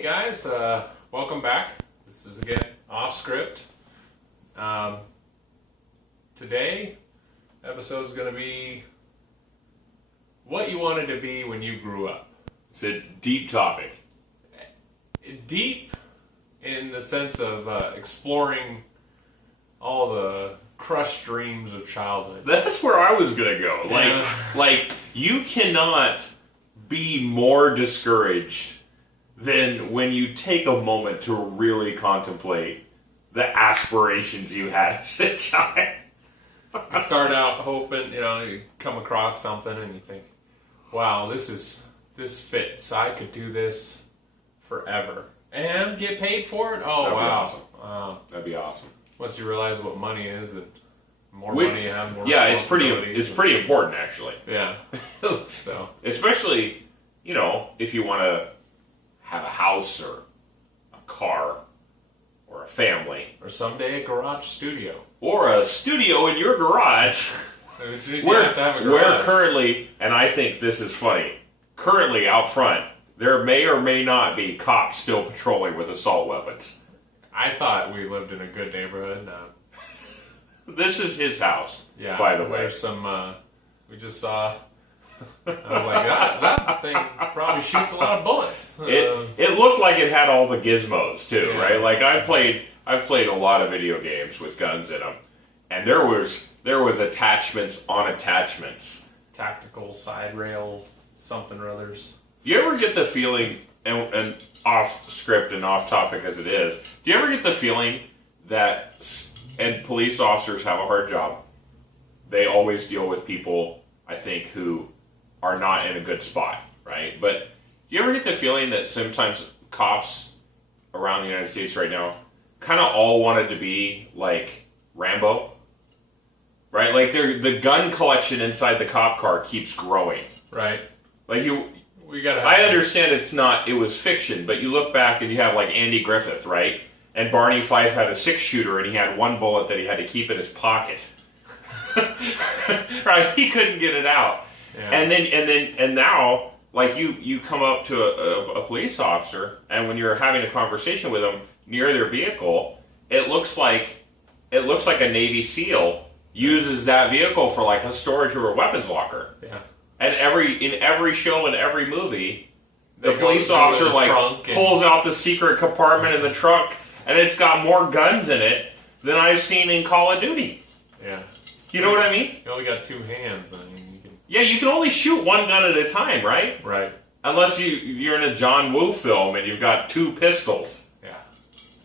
Hey guys, welcome back. This is again off script. Today, episode is going to be what you wanted to be when you grew up. It's a deep topic. Deep in the sense of exploring all the crushed dreams of childhood. That's where I was gonna go. Like you cannot be more discouraged than when you take a moment to really contemplate the aspirations you had as a child. You start out hoping, you come across something and you think, wow, this fits. I could do this forever. And get paid for it? Oh, That'd be wow. awesome. Wow. That'd be awesome. Once you realize what money is, and money you have, more it's pretty important actually. Yeah. So especially, if you want to have a house or a car or a family or someday a garage studio. or a studio in your garage. Where currently, and I think this is funny, currently out front, there may or may not be cops still patrolling with assault weapons. I thought we lived in a good neighborhood. This is his house, Yeah. by the way. There's some, we just saw, I was like, that thing probably shoots a lot of bullets. It looked like it had all the gizmos, too, Yeah. right? Like, I've played a lot of video games with guns in them, and there was attachments on attachments. Tactical side rail, something or others. You ever get the feeling, and off script and off topic as it is, do you ever get the feeling that, and police officers have a hard job, they always deal with people, I think, who are not in a good spot, right? But do you ever get the feeling that sometimes cops around the United States right now kind of all wanted to be like Rambo? Right? Like the gun collection inside the cop car keeps growing. Right. Like We gotta. I understand it was fiction, but you look back and you have like Andy Griffith, right? And Barney Fife had a 6-shooter and he had one bullet that he had to keep in his pocket. Right? He couldn't get it out. Yeah. And now, like you come up to a police officer, and when you're having a conversation with them near their vehicle, it looks like a Navy SEAL uses that vehicle for like a storage or a weapons locker. Yeah. And in every show and every movie, the They police go officer in the trunk and pulls out the secret compartment in the trunk, and it's got more guns in it than I've seen in Call of Duty. Yeah. You know what I mean? You only got 2 hands. I mean, you can. Yeah, you can only shoot one gun at a time, right? Right. Unless you're in a John Woo film and you've got 2 pistols. Yeah.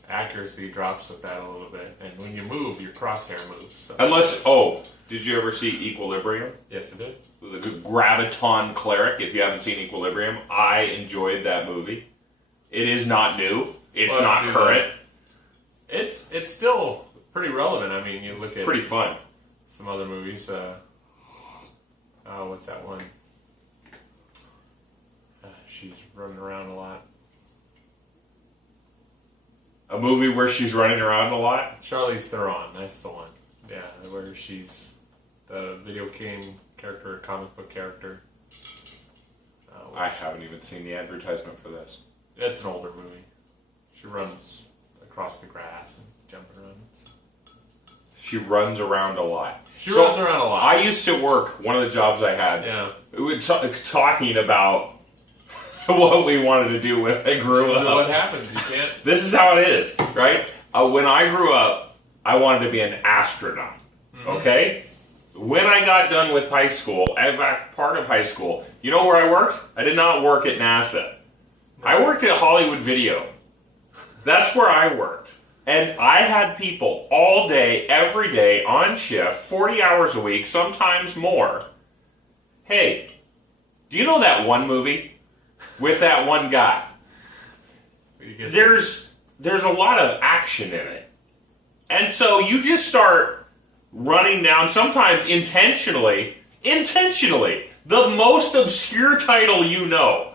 Accuracy drops with that a little bit, and when you move, your crosshair moves. So. Did you ever see Equilibrium? Yes, it did. The Graviton Cleric, if you haven't seen Equilibrium, I enjoyed that movie. It is not new. It's not current. It's still pretty relevant. I mean, you look at Pretty fun. some other movies. What's that one? She's running around a lot. A movie where she's running around a lot? Charlize Theron, that's the one. Yeah, where she's the video game character, comic book character. I haven't even seen the advertisement for this. It's an older movie. She runs across the grass and jumping around. She runs around a lot. She runs around a lot. I used to work, one of the jobs I had, Yeah. we were talking about what we wanted to do when I grew This is up. what happens. You can't. This is how it is, right? When I grew up, I wanted to be an astronaut, okay? When I got done with high school, in fact, part of high school, you know where I worked? I did not work at NASA. I worked at Hollywood Video. That's where I worked. And I had people all day, every day, on shift, 40 hours a week, sometimes more. Hey, do you know that one movie with that one guy? There's a lot of action in it. And so you just start running down, sometimes intentionally, the most obscure title you know,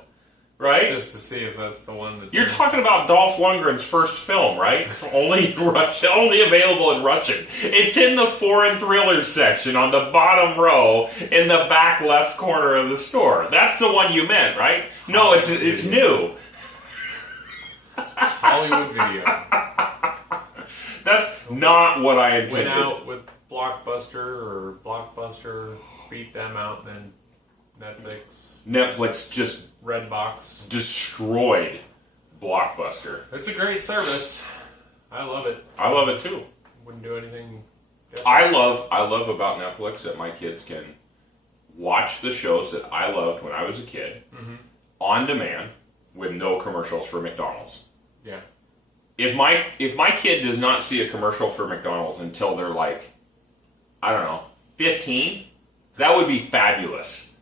right? Just to see if that's the one that... You're talking about Dolph Lundgren's first film, right? Only available in Russian. It's in the foreign thrillers section on the bottom row in the back left corner of the store. That's the one you meant, right? No, it's new. Hollywood Video. That's not what I intended. Went out with Blockbuster beat them out, and then Netflix just Redbox destroyed Blockbuster. It's a great service. I love it. I love it too. Wouldn't do anything different. I love about Netflix that my kids can watch the shows that I loved when I was a kid on demand with no commercials for McDonald's. Yeah. If my kid does not see a commercial for McDonald's until they're like, I don't know, 15, that would be fabulous.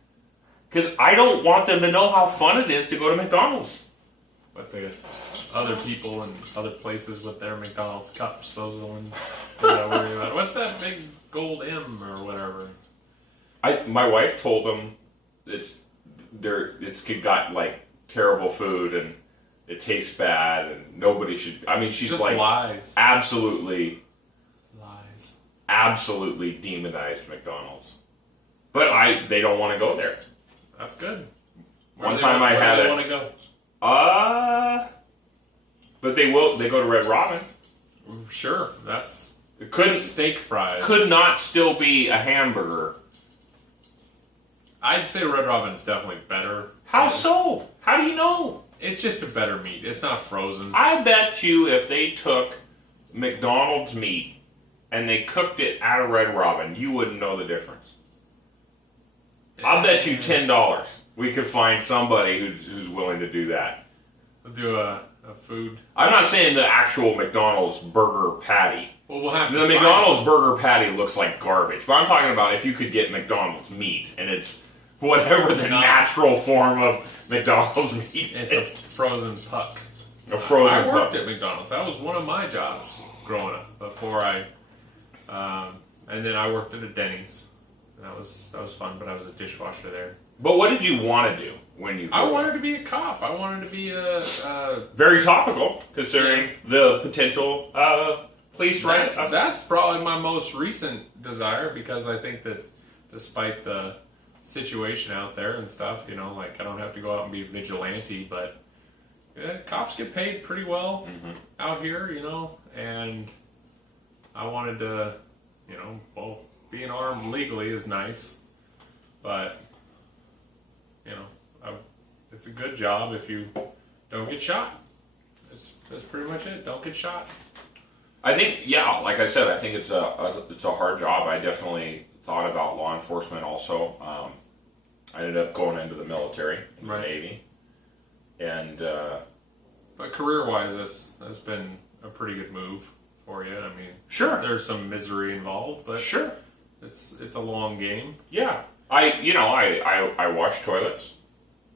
Because I don't want them to know how fun it is to go to McDonald's. But the other people in other places with their McDonald's cups, those are the ones that I worry about. What's that big gold M or whatever? My wife told them it's got like terrible food and it tastes bad and nobody should. I mean, she's just like lies. Absolutely demonized McDonald's, but they don't want to go there. That's good. One time I had Where do they want to go? But they will. They go to Red Robin. Sure, that's couldn't steak fries. Could not still be a hamburger. I'd say Red Robin's definitely better. How so? How do you know? It's just a better meat. It's not frozen. I bet you if they took McDonald's meat and they cooked it at a Red Robin, you wouldn't know the difference. I'll bet you $10 we could find somebody who's willing to do that. Do a food. I'm not saying the actual McDonald's burger patty. Well, we'll have the McDonald's burger patty looks like garbage, but I'm talking about if you could get McDonald's meat and it's whatever the natural form of McDonald's meat. It's a frozen puck. A frozen puck. I worked puck. at McDonald's. That was one of my jobs growing up before and then I worked at a Denny's. And that was fun, but I was a dishwasher there. But what did you want to do when you? I wanted to be a cop. I wanted to be a very topical considering the potential police rights. That's probably my most recent desire because I think that despite the situation out there and stuff, like I don't have to go out and be a vigilante, but cops get paid pretty well out here, and I wanted to, being armed legally is nice, but it's a good job if you don't get shot. That's pretty much it. Don't get shot. I think, like I said, I think it's a hard job. I definitely thought about law enforcement also. I ended up going into the military, the Navy, and but career-wise, that's been a pretty good move for you. I mean, sure, there's some misery involved, but sure, it's a long game. Yeah, I washed toilets,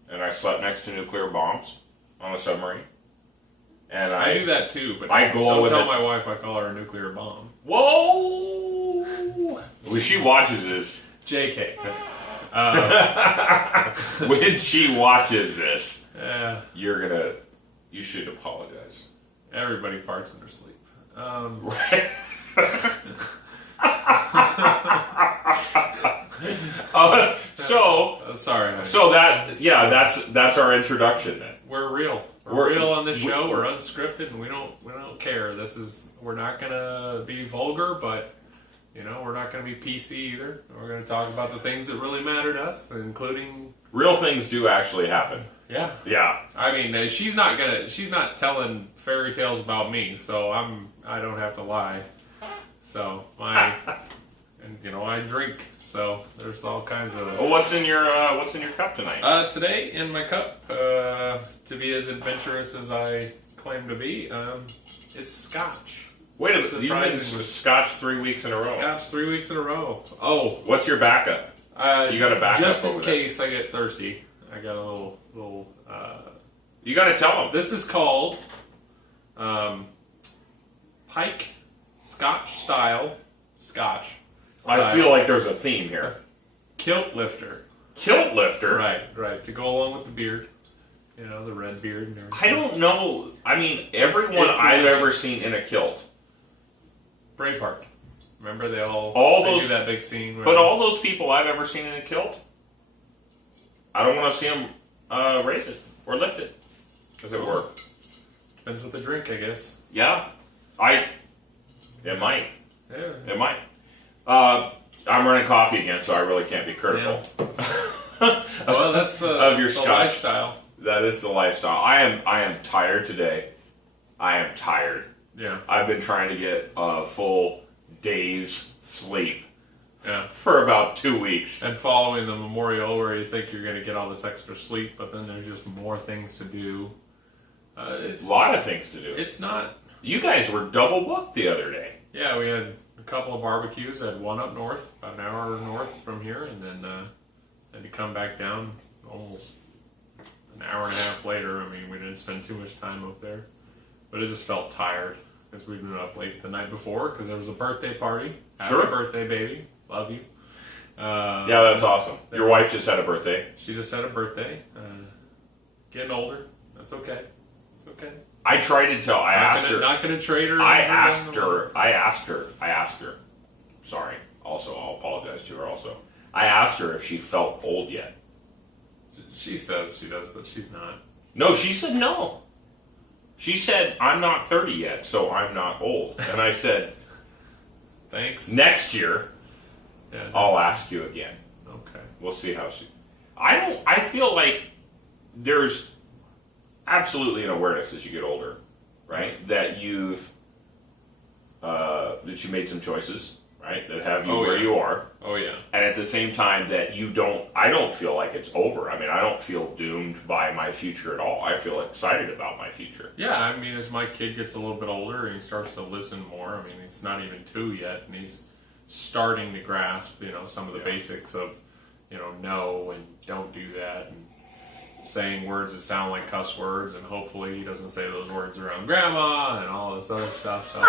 and I slept next to nuclear bombs on a submarine. And I do that too, but don't tell my wife I call her a nuclear bomb. Whoa! Well, she watches this. JK. When she watches this, yeah, you should apologize. Everybody farts in their sleep. Right. Sorry. Honey. So that's our introduction then. We're real. We're real on this show. We're unscripted, and we don't care. We're not gonna be vulgar, but we're not gonna be PC either. We're gonna talk about the things that really matter to us, including real things do actually happen. Yeah. Yeah. I mean, she's not telling fairy tales about me, so I don't have to lie. So I drink. So there's all kinds of. Well, what's in your cup tonight? Today in my cup, to be as adventurous as I claim to be, it's scotch. Wait a minute, you've been scotch 3 weeks in a row. Scotch 3 weeks in a row. Oh, what's your backup? You got a backup just in over case I get thirsty. I got a little. You got to tell them. This is called Pike Scotch style scotch. I feel like there's a theme here. Kilt lifter. Kilt lifter? Right. To go along with the beard. The red beard and everything. I don't know. I mean, everyone I've ever seen in a kilt. Braveheart. Remember they do that big scene. But all those people I've ever seen in a kilt, I don't want to see them raise it or lift it, as it were. Depends with the drink, I guess. Yeah, it might. Yeah. It might. I'm running coffee again, so I really can't be critical. Well, that's the of your that's the scotch. lifestyle. That is the lifestyle. I am tired today. I am tired. Yeah. I've been trying to get a full day's sleep Yeah. for about 2 weeks. And following the memorial, where you think you're going to get all this extra sleep, but then there's just more things to do. It's A lot of things to do. It's not. You guys were double booked the other day. Yeah, we had a couple of barbecues. I had one up north, about an hour north from here, and then had to come back down almost an hour and a half later. I mean, we didn't spend too much time up there, but it just felt tired because we'd been up late the night before because there was a birthday party. Happy Sure. birthday, baby. Love you. Yeah, that's awesome. Your wife just had a birthday. She just had a birthday. Getting older. That's okay. It's okay. I tried to tell. I asked her. Not gonna trade her. I asked her. Sorry. Also, I'll apologize to her. Also, I asked her if she felt old yet. She says she does, but she's not. No, she said no. She said, I'm not 30 yet, so I'm not old. And I said, Thanks. next year, Yeah, I'll ask you again. Okay. We'll see how she... I feel like there's absolutely an awareness as you get older, right? That that you made some choices, right? That have you where you are. Oh yeah. And at the same time that I don't feel like it's over. I mean, I don't feel doomed by my future at all. I feel excited about my future. Yeah, I mean, as my kid gets a little bit older and he starts to listen more, I mean, he's not even 2 yet, and he's starting to grasp, some of the basics of, no and don't do that, and saying words that sound like cuss words, and hopefully he doesn't say those words around grandma and all this other stuff. So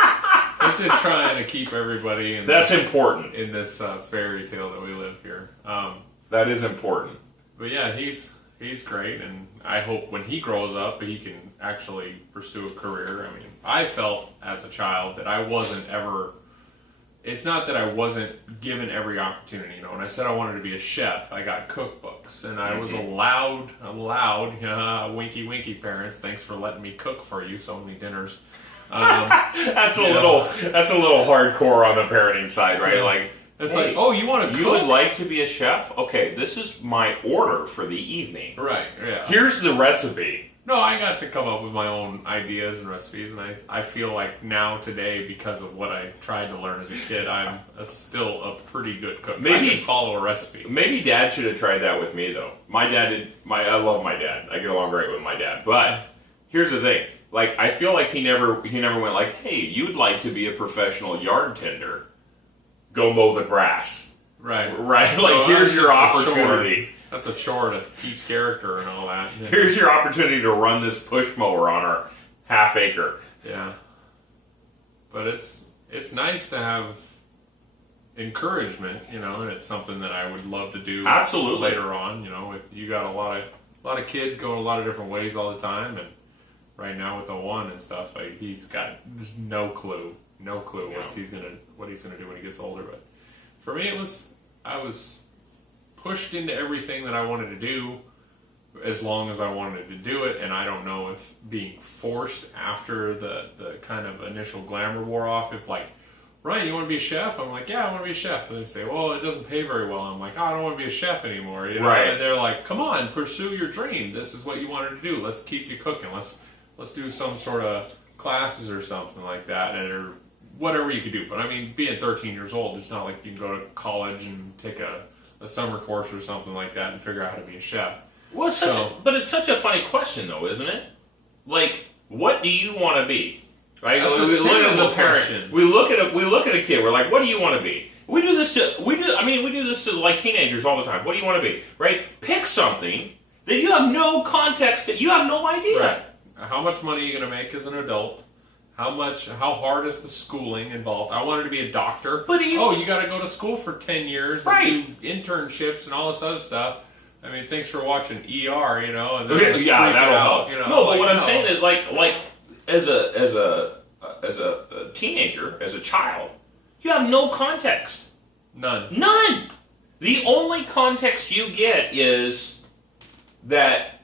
it's just trying to keep everybody in That's important. in this fairy tale that we live here. That is important. But yeah, he's great, and I hope when he grows up he can actually pursue a career. I mean, I felt as a child that I wasn't ever. It's not that I wasn't given every opportunity. When I said I wanted to be a chef, I got cookbooks, and I was allowed, winky parents, thanks for letting me cook for you so many dinners. That's a little hardcore on the parenting side, right? Like, it's hey, like, oh, you want to you cook? would like to be a chef? Okay, this is my order for the evening. Right, yeah. Here's the recipe. No, I got to come up with my own ideas and recipes, and I feel like now, today, because of what I tried to learn as a kid, I'm still a pretty good cook. Maybe- I can follow a recipe. Maybe Dad should have tried that with me, though. My dad did. I love my dad. I get along great with my dad. But here's the thing. Like, I feel like he never went like, hey, you'd like to be a professional yard tender. Go mow the grass. Right. Right? Like, So here's that's your just a chore. opportunity. That's a chore to teach character and all that. Here's your opportunity to run this push mower on our half acre. Yeah. But it's nice to have encouragement, and it's something that I would love to do Absolutely. later on. If you got a lot of kids going a lot of different ways all the time, and right now with the one and stuff, like, he's got just no clue what he's gonna do when he gets older. But for me, I was pushed into everything that I wanted to do as long as I wanted to do it, and I don't know if being forced after the kind of initial glamour wore off, if like, Ryan, you want to be a chef? I'm like, yeah, I want to be a chef. And they say, well, it doesn't pay very well. I'm like, oh, I don't want to be a chef anymore. Right. And they're like, come on, pursue your dream. This is what you wanted to do. Let's keep you cooking. Let's do some sort of classes or something like that, or whatever you could do. But I mean, being 13 years old, it's not like you can go to college and take a summer course or something like that and figure out how to be a chef. Well, but it's such a funny question, though, isn't it? Like, what do you want to be? Right? That's we a look as a terrible parent. question. We look at a kid. We're like, what do you want to be? We do this to like teenagers all the time. What do you want to be? Right? Pick something that you have no context. You have no idea. Right. How much money are you going to make as an adult? How hard is the schooling involved? I wanted to be a doctor. But you got to go to school for 10 years and do internships and all this other stuff. I mean, thanks for watching ER, and then Yeah, that'll help. No, but what I'm saying is, like as a teenager, as a child, you have no context. None. The only context you get is that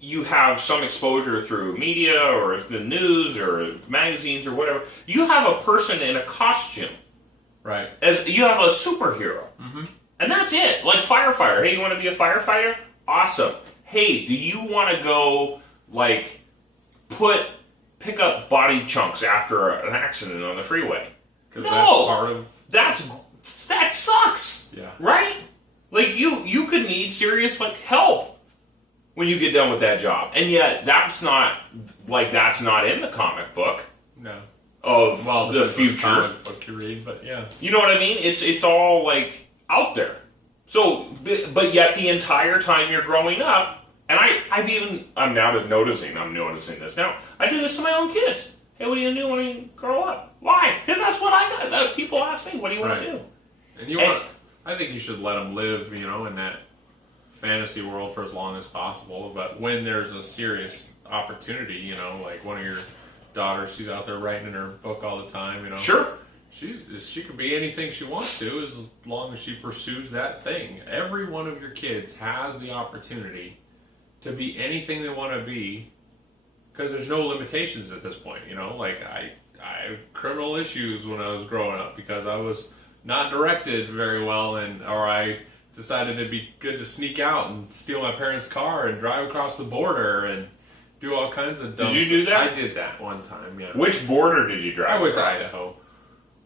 you have some exposure through media or the news or magazines or whatever. You have a person in a costume. Right. As you have a superhero. Mm-hmm. And that's it. Like firefighter. Hey, you want to be a firefighter? Awesome. Hey, do you want to go, like, pick up body chunks after an accident on the freeway? Because that's part of... That sucks. Yeah. Right? Like, you could need serious, like, help when you get done with that job. And yet, that's not in the comic book. No. Of the future future. Comic book you read, but yeah. You know what I mean? It's all, like, out there. So, but yet the entire time you're growing up, and I'm noticing this now. I do this to my own kids. Hey, what are you going to do when you grow up? Why? Because that's what I got. People ask me, what do you want to do? And I think you should let them live, in that fantasy world for as long as possible. But when there's a serious opportunity, like one of your daughters, she's out there writing in her book all the time, Sure. She could be anything she wants to as long as she pursues that thing. Every one of your kids has the opportunity to be anything they want to be because there's no limitations at this point. Like I have criminal issues when I was growing up because I was not directed very well, or I decided it'd be good to sneak out and steal my parents' car and drive across the border and do all kinds of dumb Did you do that? I did that one time, yeah. Which border did you drive I went to across? Idaho.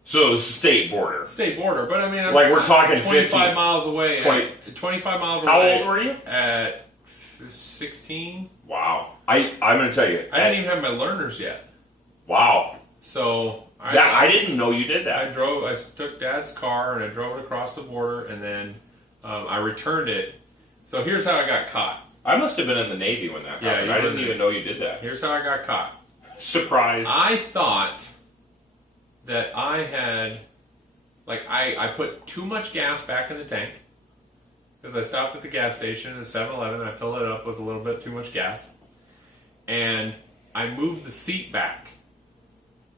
So the state border. State border, but I mean, like we're talking 25 50, miles away. 25 miles away. How old were you? At 16. Wow. I'm going to tell you. I didn't even have my learners yet. Wow. So I didn't know you did that. I took Dad's car and I drove it across the border, and then I returned it. So here's how I got caught. I must have been in the Navy when that happened. I didn't even know you did that. Here's how I got caught. Surprise. I thought that I had, I put too much gas back in the tank because I stopped at the gas station at 7-Eleven and I filled it up with a little bit too much gas. And I moved the seat back,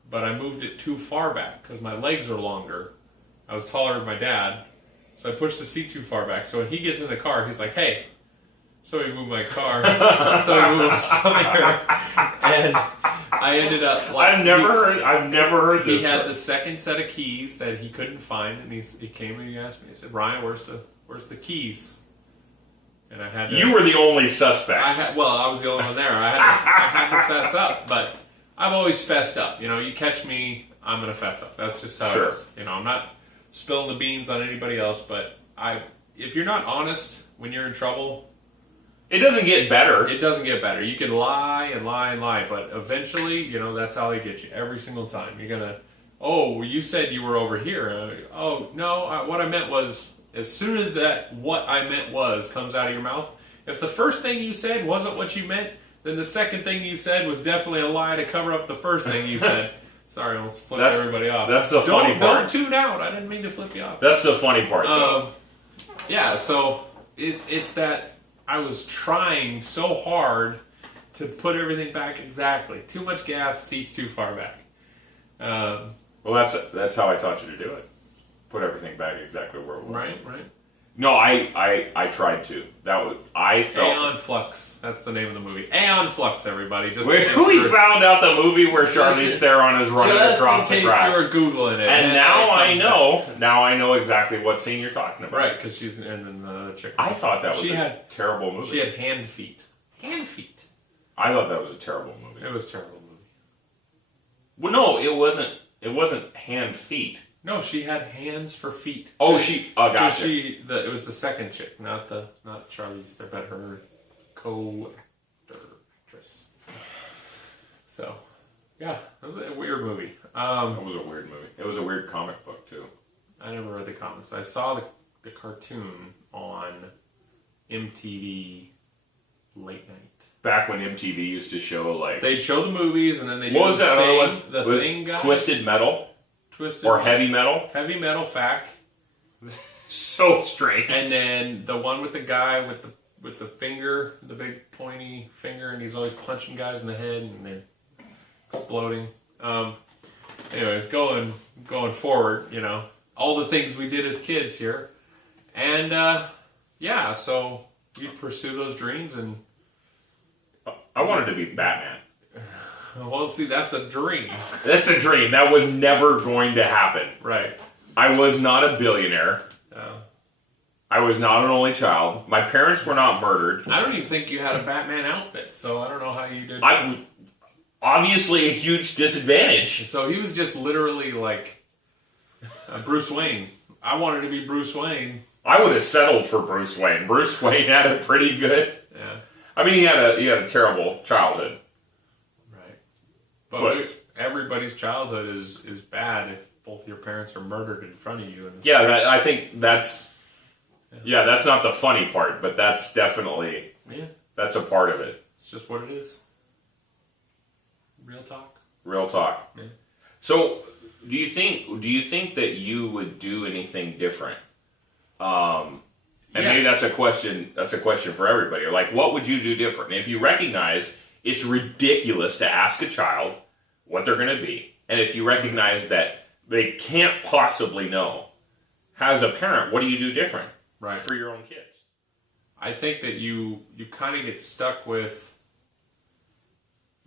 but I moved it too far back because my legs are longer. I was taller than my dad, so I pushed the seat too far back. So when he gets in the car, he's like, hey, so he moved my car, so he moved my stomach, and I ended up. I've never heard this. He had the second set of keys that he couldn't find, and he came and he asked me. He said, "Ryan, where's the keys?" And I had. You were the only suspect. I was the only one there. I had to fess up, but I've always fessed up. You catch me, I'm gonna fess up. That's just how it is. I'm not spilling the beans on anybody else, but if you're not honest when you're in trouble. It doesn't get better. It doesn't get better. You can lie and lie and lie, but eventually, that's how they get you every single time. You're going to, oh, you said you were over here. Oh, no, what I meant was, as soon as that what I meant was comes out of your mouth, if the first thing you said wasn't what you meant, then the second thing you said was definitely a lie to cover up the first thing you said. Sorry, I almost flipped everybody off. That's the funny part. Don't tune out. I didn't mean to flip you off. That's the funny part, though. Yeah, so it's that... I was trying so hard to put everything back exactly. Too much gas, seats too far back. Well, that's how I taught you to do it. Put everything back exactly where it was. Right. No, I tried to. I felt Aeon Flux. That's the name of the movie. Aeon Flux, everybody. We found out the movie where Charlize Theron is running across the grass. Just in case you were Googling it. And now I know. Now I know exactly what scene you're talking about. Right, because she's in the chick. I thought that was a terrible movie. She had hand feet. Hand feet. I thought that was a terrible movie. It was a terrible movie. Well, no, it wasn't. It wasn't hand feet. No, she had hands for feet. Oh, gotcha. It was the second chick, not Charlize Theron, but her co-actress. So, yeah, it was a weird movie. It was a weird movie. It was a weird comic book too. I never read the comics. I saw the cartoon on MTV late night. Back when MTV used to show they'd show the movies and then they'd what was that other one? The Thing guy. Twisted Metal. Or Heavy Metal. Heavy Metal Fac. So strange. And then the one with the guy with the finger, the big pointy finger, and he's always punching guys in the head and then exploding. Anyways, going forward, all the things we did as kids here, and so you pursue those dreams, and I wanted to be Batman. Well, see, that's a dream. That's a dream. That was never going to happen. Right. I was not a billionaire. Oh. I was not an only child. My parents were not murdered. I don't even think you had a Batman outfit, so I don't know how you did. I'm obviously a huge disadvantage. So he was just literally like Bruce Wayne. I wanted to be Bruce Wayne. I would have settled for Bruce Wayne. Bruce Wayne had a pretty good. Yeah. I mean, he had a terrible childhood. Right. But everybody's childhood is bad if both your parents are murdered in front of you. I think that's. Yeah, that's not the funny part, but that's definitely. Yeah. That's a part of it. It's just what it is. Real talk. Real talk. Yeah. So, do you think that you would do anything different? And maybe that's a question. That's a question for everybody. Like, what would you do different if you recognize it's ridiculous to ask a child what they're going to be, and if you recognize that they can't possibly know? As a parent, what do you do different? Right. For your own kids? I think that you kind of get stuck with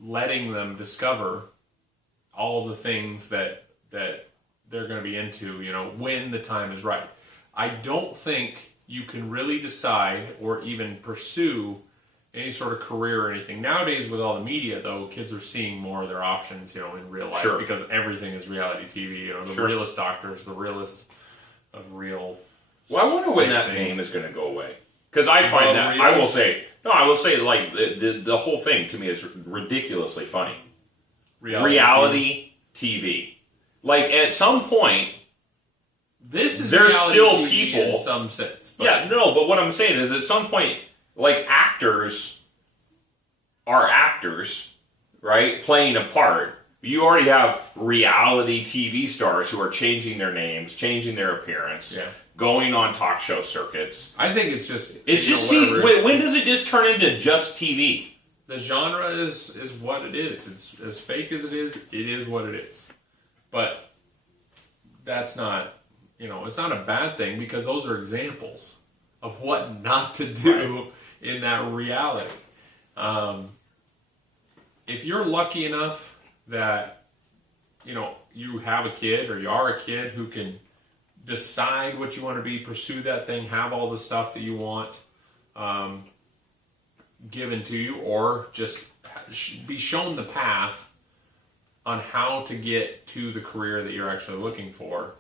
letting them discover all the things that they're going to be into, when the time is right. I don't think you can really decide or even pursue any sort of career or anything. Nowadays, with all the media, though, kids are seeing more of their options, in real life. Sure. Because everything is reality TV. The Sure. realest doctors, the realest of real. Well, I wonder when that things. name is going to go away. Because I find that, I will say, like, the whole thing to me is ridiculously funny. Reality TV. Like, at some point, this is there's still TV people in some sense. But yeah, no, but what I'm saying is at some point, like, actors are actors, right? Playing a part. You already have reality TV stars who are changing their names, changing their appearance, going on talk show circuits. I think it's just... It's just TV. When does it just turn into just TV? The genre is what it is. It's as fake as it is what it is. But that's not, it's not a bad thing because those are examples of what not to do in that reality. If you're lucky enough that, you have a kid or you are a kid who can decide what you want to be, pursue that thing, have all the stuff that you want given to you, or just be shown the path on how to get to the career that you're actually looking for,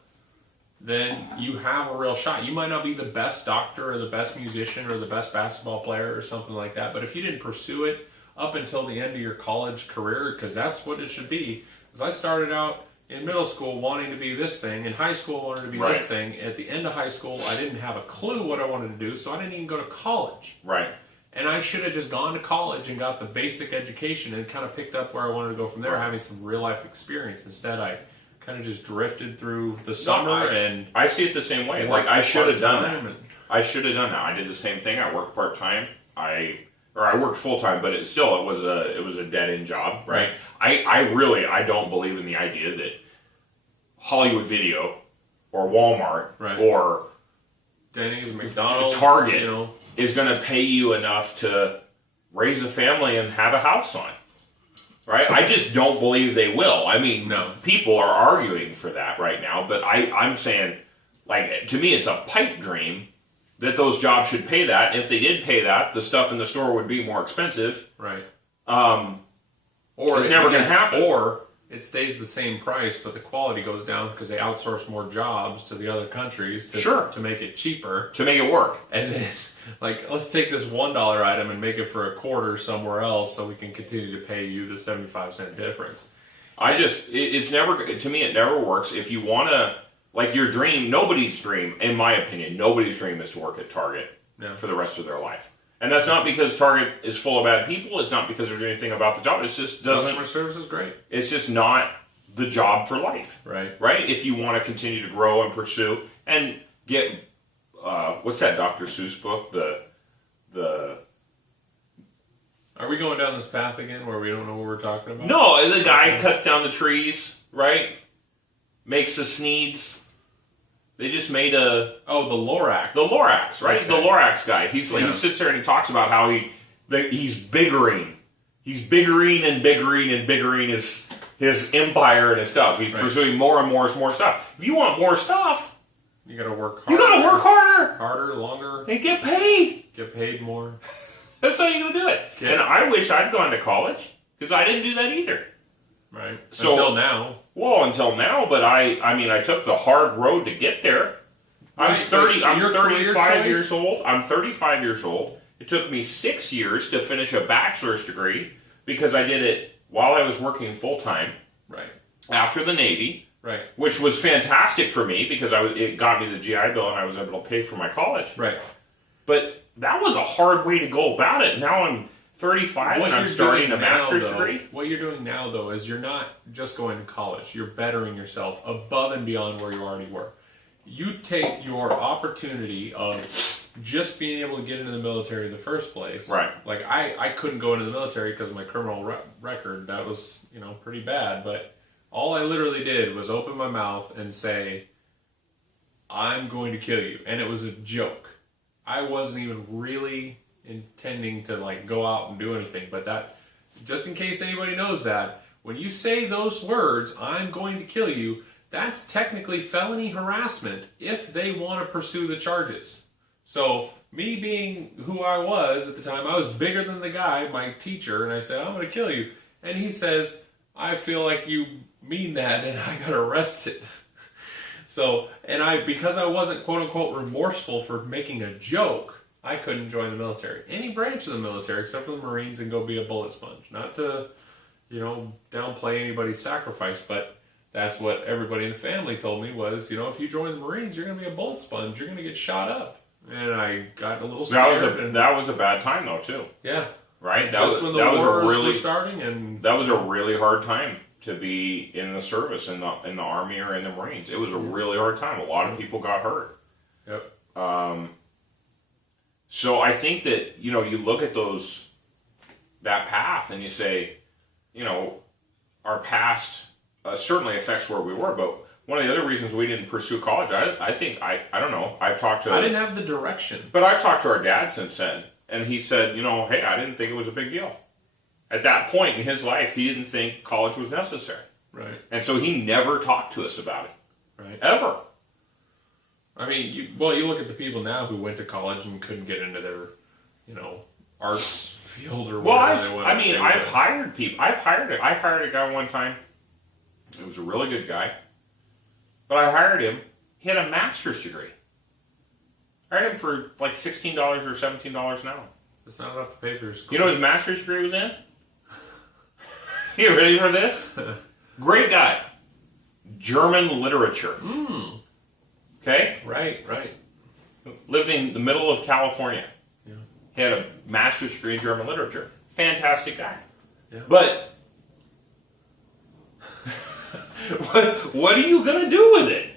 then you have a real shot. You might not be the best doctor or the best musician or the best basketball player or something like that, but if you didn't pursue it up until the end of your college career, because that's what it should be. Because I started out in middle school wanting to be this thing, in high school wanted to be this thing. At the end of high school, I didn't have a clue what I wanted to do, so I didn't even go to college. Right. And I should have just gone to college and got the basic education and kind of picked up where I wanted to go from there, having some real life experience. Instead, I kind of just drifted through the summer and I see it the same way. Like, I should have done that. and- I should have done that. I did the same thing. I worked part time. I worked full time, but it was a dead end job, right? I don't believe in the idea that Hollywood Video or Walmart or Denny's, McDonald's, Target is going to pay you enough to raise a family and have a house on. Right? I just don't believe they will. I mean, No. people are arguing for that right now, but I'm saying, like, to me, it's a pipe dream that those jobs should pay that. And if they did pay that, the stuff in the store would be more expensive. Right. Or it's never going to happen. Or it stays the same price, but the quality goes down because they outsource more jobs to the other countries to make it cheaper. To make it work. And then, like, let's take this $1 item and make it for a quarter somewhere else so we can continue to pay you the 75-cent difference. It's never, to me, it never works. If you want to, like, your dream, nobody's dream, in my opinion, nobody's dream is to work at Target for the rest of their life. And that's not because Target is full of bad people. It's not because there's anything about the job. It's just Customer service is great. It's just not the job for life. Right. Right? If you want to continue to grow and pursue and get, what's that Dr. Seuss book? The Are we going down this path again where we don't know what we're talking about? No, the guy cuts down the trees, right? Makes the Sneeds. They just made the Lorax. The Lorax, right? Okay. The Lorax guy. He sits there and he talks about how he's biggering He's biggering and biggering and biggering his empire and his stuff. He's pursuing more and more stuff. If you want more stuff, you gotta work harder. You gotta work harder. Harder, longer. And get paid. Get paid more. That's how you're gonna do it. Yeah. And I wish I'd gone to college, because I didn't do that either. Right. So, until now. Well, until now, but I mean, I took the hard road to get there. I'm 35 years old. I'm 35 years old. It took me 6 years to finish a bachelor's degree because I did it while I was working full time. Right. After the Navy. Right. Which was fantastic for me because it got me the GI Bill and I was able to pay for my college. Right. But that was a hard way to go about it. Now I'm 35 and I'm starting a master's degree. What you're doing now, though, is you're not just going to college. You're bettering yourself above and beyond where you already were. You take your opportunity of just being able to get into the military in the first place. Right. Like, I couldn't go into the military because of my criminal record. That was, pretty bad. But all I literally did was open my mouth and say, I'm going to kill you. And it was a joke. I wasn't even really intending to go out and do anything, but that, just in case anybody knows that, when you say those words, I'm going to kill you, that's technically felony harassment if they want to pursue the charges. So me being who I was at the time, I was bigger than the guy, my teacher, and I said, I'm going to kill you. And he says, I feel like you mean that, and I got arrested. So, because I wasn't quote unquote remorseful for making a joke, I couldn't join the military. Any branch of the military except for the Marines and go be a bullet sponge. Not to, downplay anybody's sacrifice, but that's what everybody in the family told me was, if you join the Marines, you're going to be a bullet sponge. You're going to get shot up. And I got a little scared. That was a bad time, though, too. Yeah. Right? When the wars were starting. And that was a really hard time to be in the service, in the Army or in the Marines. It was a really hard time. A lot of people got hurt. Yep. So I think that, you look at that path and you say, our past certainly affects where we were, but one of the other reasons we didn't pursue college, I think, I don't know, I didn't have the direction. But I've talked to our dad since then, and he said, hey, I didn't think it was a big deal. At that point in his life, he didn't think college was necessary. Right. And so he never talked to us about it. Right. Ever. I mean, you look at the people now who went to college and couldn't get into their, arts field or whatever they wanted. I've hired people. I hired a guy one time. It was a really good guy. But I hired him. He had a master's degree. I hired him for like $16 or $17 an hour. That's not enough to pay for your school. You know what his master's degree was in? You ready for this? Great guy. German literature. Okay? Right. Lived in the middle of California. Yeah. He had a master's degree in German literature. Fantastic guy. Yeah. But what are you going to do with it?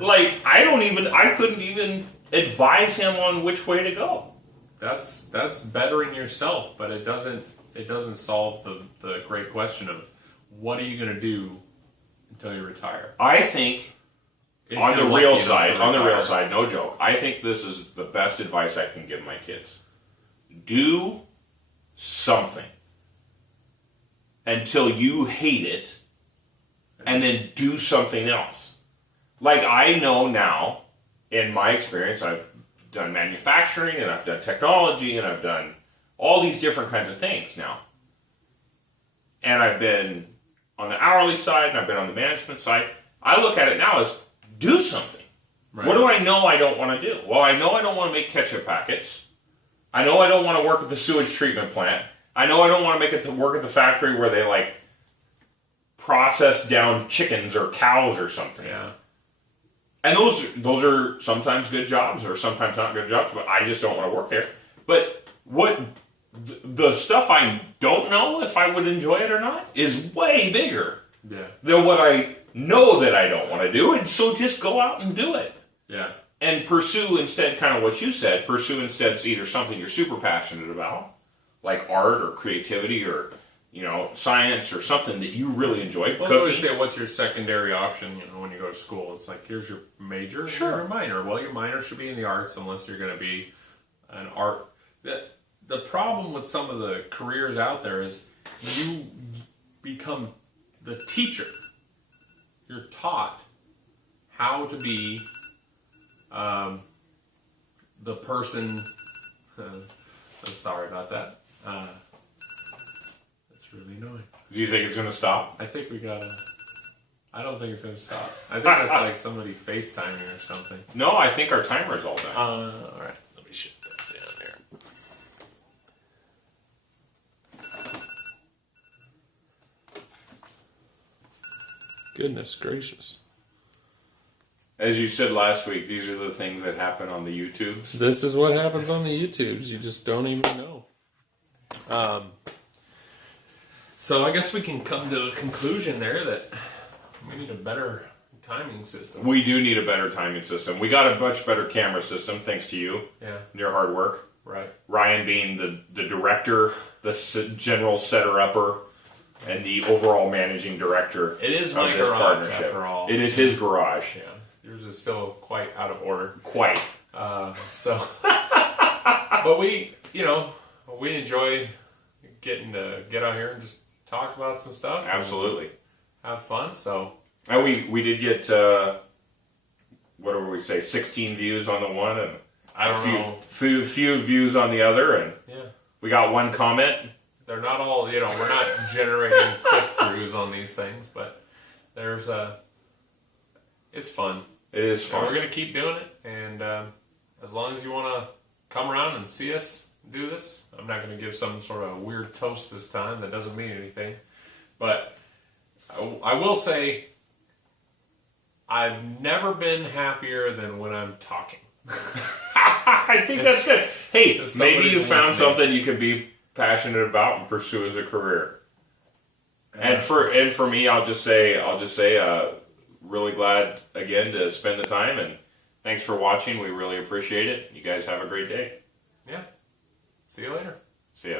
Yeah. I couldn't even advise him on which way to go. That's bettering yourself, but it doesn't solve the great question of what are you going to do until you retire. I think on the real side, no joke, I think this is the best advice I can give my kids. Do something until you hate it, and then do something else. Like, I know now, in my experience, I've done manufacturing, and I've done technology, and I've done all these different kinds of things now. And I've been on the hourly side, and I've been on the management side. I look at it now as, do something. Right. What do I know I don't want to do? Well, I know I don't want to make ketchup packets. I know I don't want to work at the sewage treatment plant. I know I don't want to work at the factory where they, process down chickens or cows or something. Yeah. And those are sometimes good jobs or sometimes not good jobs, but I just don't want to work there. But the stuff I don't know if I would enjoy it or not is way bigger than what I know that I don't want to do. And so just go out and do it. Yeah. And pursue instead kind of what you said. Pursue instead either something you're super passionate about, like art or creativity or science or something that you really enjoy. Well, I always say, what's your secondary option, when you go to school? It's like, here's your major, sure. Your minor. Well, your minor should be in the arts unless you're going to be an art. The problem with some of the careers out there is you become the teacher. You're taught how to be the person. Sorry about that. That's really annoying. Do you think it's going to stop? I think we gotta. I don't think it's gonna stop. I think that's like somebody FaceTiming or something. No, I think our timer's all done. All right. Let me shut that down there. Goodness gracious. As you said last week, these are the things that happen on the YouTubes. This is what happens on the YouTubes. You just don't even know. So I guess we can come to a conclusion there that we need a better timing system. We do need a better timing system. We got a much better camera system, thanks to you. Yeah. And your hard work. Right. Ryan being the director, the general setter-upper, and the overall managing director. It is of my this garage, partnership. after all. It is his garage. Yeah. Yours is still quite out of order. Quite. But we enjoy getting to get out here and just talk about some stuff. Absolutely. Have fun. So. And we did get, whatever we say, 16 views on the one, and I don't know. Few views on the other, and Yeah. we got one comment. They're not all, we're not generating click-throughs on these things, but there's it's fun. It is And fun. we're going to keep doing it, and as long as you want to come around and see us do this, I'm not going to give some sort of weird toast this time that doesn't mean anything, but I will say I've never been happier than when I'm talking. I think that's it. Hey, if maybe you somebody's found listening. something you can be passionate about and pursue as a career. And for me, I'll just say, really glad again to spend the time, and thanks for watching. We really appreciate it. You guys have a great day. Yeah. See you later. See ya.